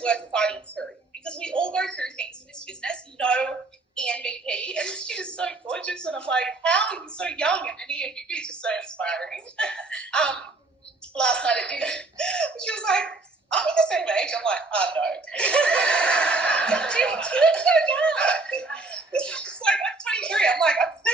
was worth fighting through because we all go through things in this business. No ENVP, and she was so gorgeous, and I'm like, how are you so young? And an ENVP is just so inspiring. Last night at dinner, she was like, aren't we the same age? I'm like, oh no. She looks so young. It's like, I'm 23. I'm like, I'm 35.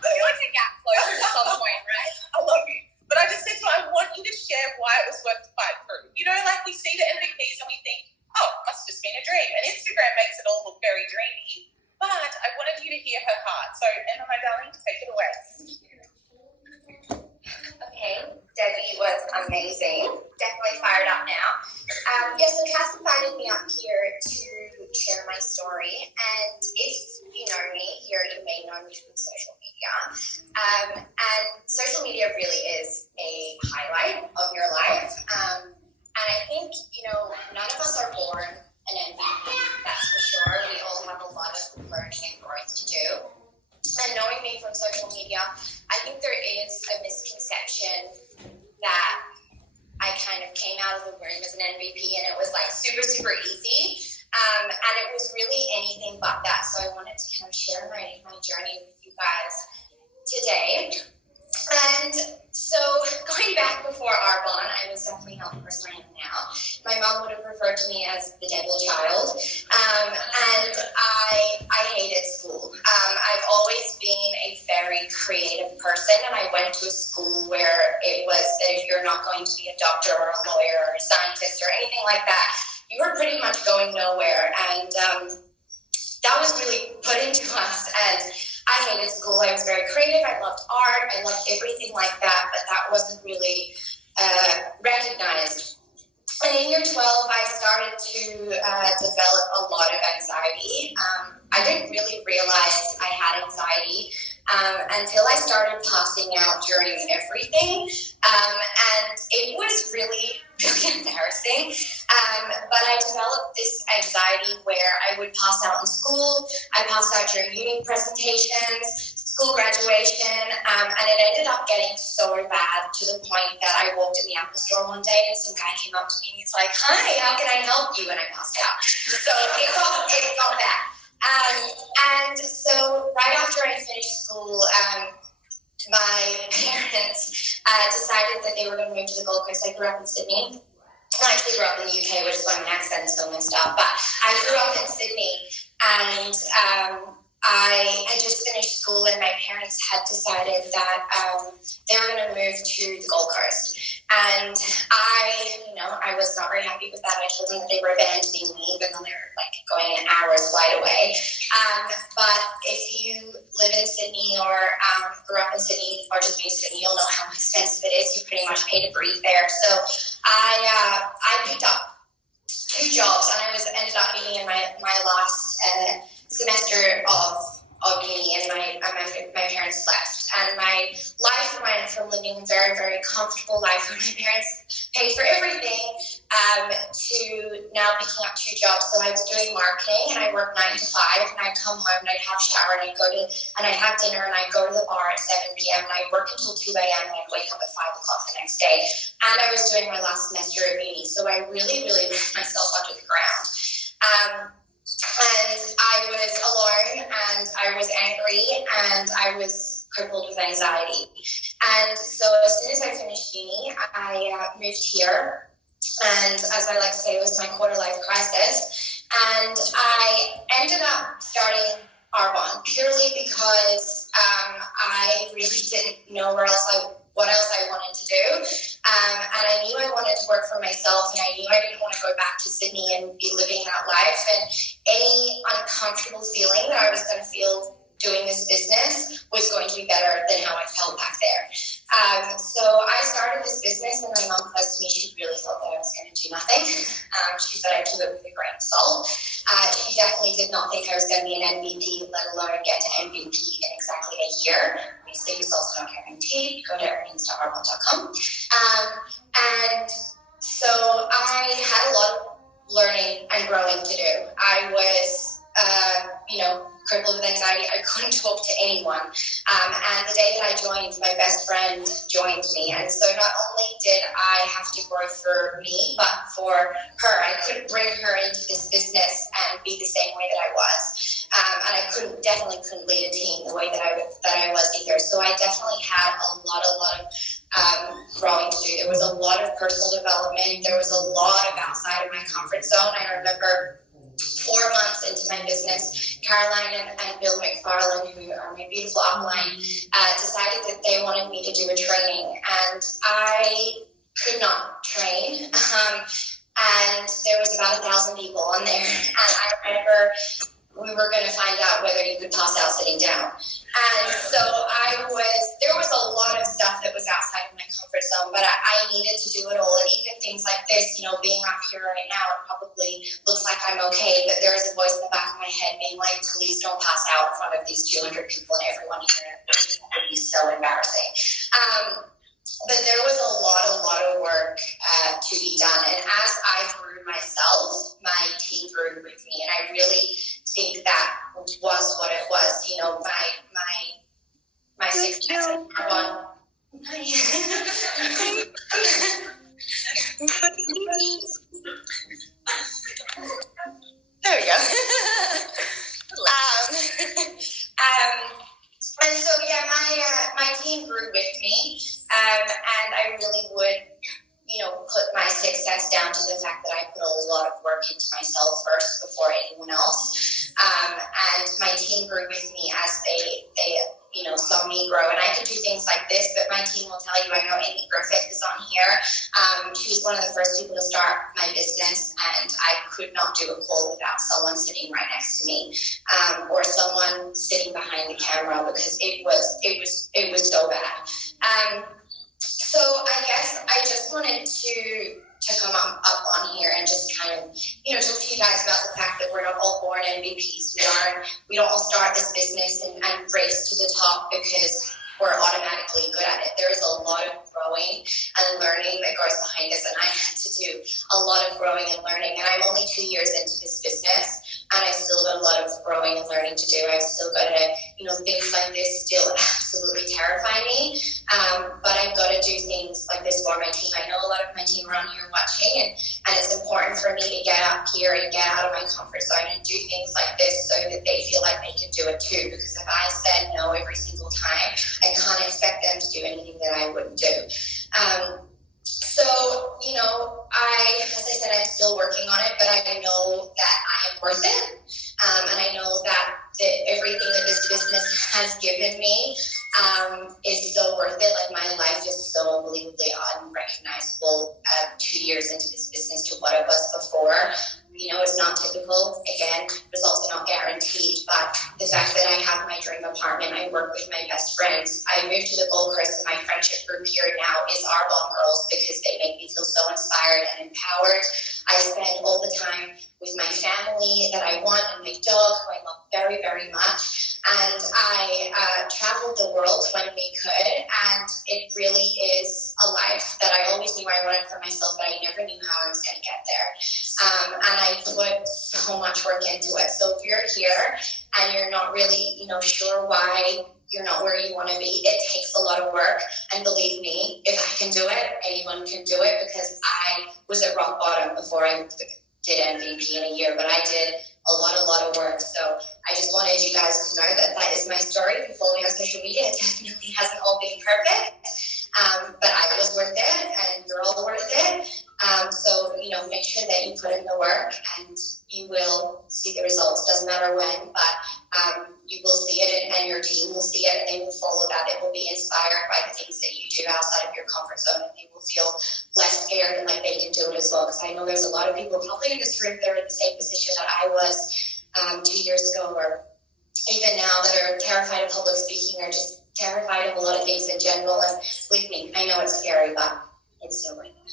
You're like a gap closer at some point, right? I love you. But I just said to her, I want you to share why it was worth the fight through. You know, like we see the MVPs and we think, oh, it must have just been a dream. And Instagram makes it all look very dreamy. But I wanted you to hear her heart. So, Emma, my darling, take it away. Okay, Debbie was amazing. Definitely fired up now. So Cass invited me up here to share my story. And if you know me here, you may know me from social media. And social media really is a highlight of your life. And I think, none of us are born an MVP, that's for sure. We all have a lot of learning and growth to do. And knowing me from social media, I think there is a misconception that I kind of came out of the womb as an MVP and it was like super, super easy. And it was really anything but that. So I wanted to kind of share my journey with you guys today. And so going back before Arbonne, I was definitely not the person I am now. My mom would have referred to me as the devil child. And I hated school. I've always been a very creative person, and I went to a school where it was that if you're not going to be a doctor or a lawyer or a scientist or anything like that, you were pretty much going nowhere. And that was really put into us. And I hated school. I was very creative. I loved art. I loved everything like that, but that wasn't really recognized. And in year 12, I started to develop a lot of anxiety. I didn't really realize I had anxiety until I started passing out during everything. And it was really, really embarrassing. But I developed this anxiety where I would pass out in school. I passed out during uni presentations, school graduation, and it ended up getting so bad to the point that I walked in the Apple store one day and some guy came up to me and he's like, hi, how can I help you? And I passed out. So it got bad. And so right after I finished school, my parents decided that they were going to move to the Gold Coast. I grew up in Sydney. I actually grew up in the UK, which is why my accent's still messed up. But I grew up in Sydney, and I had just finished school, and my parents had decided that they were going to move to the Gold Coast. And I was not very happy with that. I told them that they were abandoning me, even though they were like going an hour's flight away. But if you live in Sydney or grew up in Sydney or just been in Sydney, you'll know how expensive it is. You pretty much pay to breathe there. So I picked up 2 jobs, and I ended up being in my last semester of uni, and my parents left, and my life went from living a very, very comfortable life where my parents paid for everything to now picking up 2 jobs. So I was doing marketing, and I worked 9 to 5, and I'd come home and I'd have a shower and I'd have dinner and I'd go to the bar at 7 p.m. and I'd work until 2 a.m. and I'd wake up at 5 o'clock the next day. And I was doing my last semester of uni, so I really, really moved myself onto the ground. And I was alone, and I was angry, and I was crippled with anxiety. And so as soon as I finished uni, I moved here. And as I like to say, it was my quarter-life crisis. And I ended up starting Arbonne purely because I really didn't know what else I wanted to do. And I knew I wanted to work for myself, and I knew I didn't want to go back to Sydney and be living that life. And any uncomfortable feeling that I was going to feel doing this business was going to be better than how I felt back there. So I started this business, and my mom said to me she really thought that I was going to do nothing. She said I took it with a grain of salt. She definitely did not think I was going to be an MVP, let alone get to MVP in exactly a year. Obviously, results are not guaranteed. Go to earnings.arbonne.com. And so I had a lot of learning and growing to do. I was, crippled with anxiety. I couldn't talk to anyone. And the day that I joined, my best friend joined me. And so not only did I have to grow for me, but for her. I couldn't bring her into this business and be the same way that I was. And I definitely couldn't lead a team the way that I was either. So I definitely had a lot of growing to do. There was a lot of personal development. There was a lot of outside of my comfort zone. I remember 4 months into my business, Caroline and Bill McFarland, who are my beautiful upline, decided that they wanted me to do a training, and I could not train. And there was about 1,000 people on there, and I remember we were going to find out whether you could pass out sitting down. And so there was a lot of stuff that was outside of my comfort zone, but I needed to do it all. And even things like this, being up here right now, it probably looks like I'm okay, but there is a voice in the back of my head being like, please don't pass out in front of these 200 people and everyone here. It would be so embarrassing. But there was a lot of work to be done. And as I grew myself, my team grew with me. And I really think that was what it was. My success on. There we go. And so, my team grew with me, and I really would, put my success down to the fact that I put a lot of work into myself first before anyone else. And my team grew with me as they saw me grow. And I could do things like this, but my team will tell you, I know Amy Griffith is on here. She was one of the first people to start my business, and I could not do a call without someone sitting right next to me, or someone sitting behind the camera, because it was so bad. So I guess I just wanted to come up on here and just kind of, talk to you guys about the fact that we're not all born MVPs. We don't all start this business and race to the top because we're automatically good at it. There is a lot of growing and learning that goes behind this, and I had to do a lot of growing and learning. And I'm only 2 years into this business, and I still got a lot of growing and learning to do. I've still got to, things like this still absolutely terrify me. But I've got to do things like this for my team. I know a lot of my team are on here watching, and it's important for me to get up here and get out of my comfort zone and do things like this so that they feel like they can do it too. Because if I said no every single time, I can't expect them to do anything that I wouldn't do. So, as I said, I'm still working on it, but I know that I am worth it. And I know that everything that this business has given me is so worth it. Like, my life is so unbelievably unrecognizable 2 years into this business to what it was before. It's not typical. Again, results are not guaranteed, but the fact that I have my dream apartment, I work with my best friends. I moved to the Gold Coast, and my friendship group here now is our Bomb Girls, because they make me feel so inspired and empowered. I spend all the time with my family that I want, and my dog, who I love very, very much. And I traveled the world when we could, and it really is a life that I always knew I wanted for myself, but I never knew how I was going to get there. And I put so much work into it. So if you're here and you're not really, sure why you're not where you want to be, it takes a lot of work. And believe me, if I can do it, anyone can do it, because I was at rock bottom before I did MVP in a year, but I did a lot of work. So I just wanted you guys to know that is my story. If you follow me on social media, it definitely hasn't all been perfect. But I was worth it, and you're all worth it. So, make sure that you put in the work, and you will see the results. Doesn't matter when, but you will see it, and your team will see it, and they will follow that. They will be inspired by the things that you do outside of your comfort zone, and they will feel less scared and like they can do it as well. Because I know there's a lot of people probably in this room that are in the same position that I was 2 years ago, or even now, that are terrified of public speaking, or just terrified of a lot of things in general. And believe me, I know it's scary, but it's so worth it.